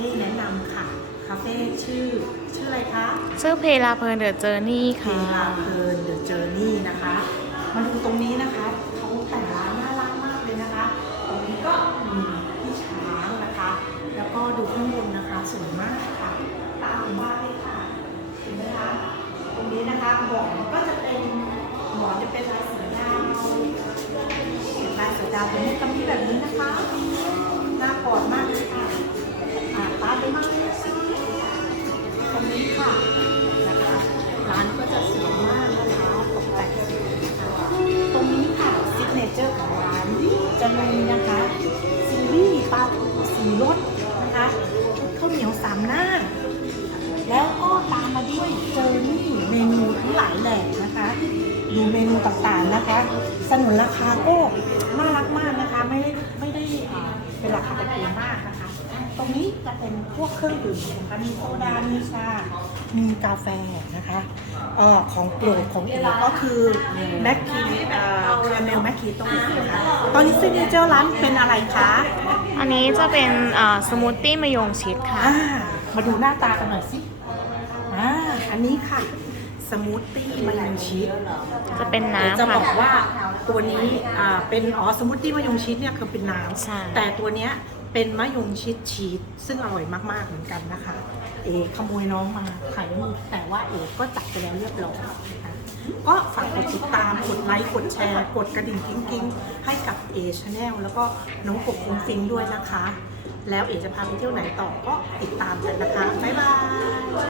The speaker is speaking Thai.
แล้วก็มีคาเฟ่แนะนำค่ะ คาเฟ่ชื่อ ชื่ออะไรคะชื่อเพลาเพลินเดอะเจอร์นี่เพค่ะ ลาเพลินเดอะเจอร์นี่นะคะ มาดูตรงนี้นะคะเขาแต่งร้านน่ารักมากเลยนะคะ ตรงนี้ก็มีพี่ช้างนะคะ แล้วก็ดูข้างบนนะคะสวยมากค่ะ ตามมาเลยค่ะ เห็นไหมคะ ตรงนี้นะคะหมอนก็จะเป็นหมอนจะเป็นลายเสือดาวลายเสือดาวเป็นมุกกำมีแบบนี้นะคะ เจอร์ของร้านจะมีนะคะซีรีส์ปลาทูสีรสนะคะข้าวเหนียวสามหน้า แล้วก็ตามมาด้วยเจอนี่เมนูทั้งหลายแหล่นะคะ ดูเมนูต่างๆนะคะ สนุนราคาก็น่ารักมากนะคะ ไม่ได้ไม่ได้เป็นราคาแพงมากนะคะ ตรงนี้จะเป็นพวกเครื่องดื่มนะคะมีโซดา มีชา มีกาแฟนะคะออของโปรดของเอ๋ก็คือแมคคี ราเมลแมคคีโต้นะคะตอนนี้ซิกเนเจอร์ร้านเป็นอะไรคะอันนี้จะเป็นอ่าสมูทตี้มะยงชิดค่ะ อ่ามาดูหน้าตากันหน่อยสิอ่าอันนี้ค่ะ สมูทตี้มะยงชิดจะเป็นจะน้ำบค่ะอกว่าตัวนี้อ่าเป็นอ๋อสมูทตี้มะยงชิดเนี่ยคือเป็นน้ใช่ำแต่ตัวเนี้ยเป็นมะยงชิดชีสซึ่งอร่อยมากๆเหมือนกันนะคะ เอขโมยน้องมาขายมือแต่ว่าเอก็จัดไปแล้วเรียบร้อยนะคะ ก็ฝากกดติดตาม กดไลค์ กดแชร์ กดกระดิ่งกิ้งๆ ให้กับเอชาแนลแล้วก็น้องกบคุ้งฟิงด้วยนะคะ แล้วเอจะพาไปเที่ยวไหนต่อก็ติดตามกันนะคะ บ๊ายบาย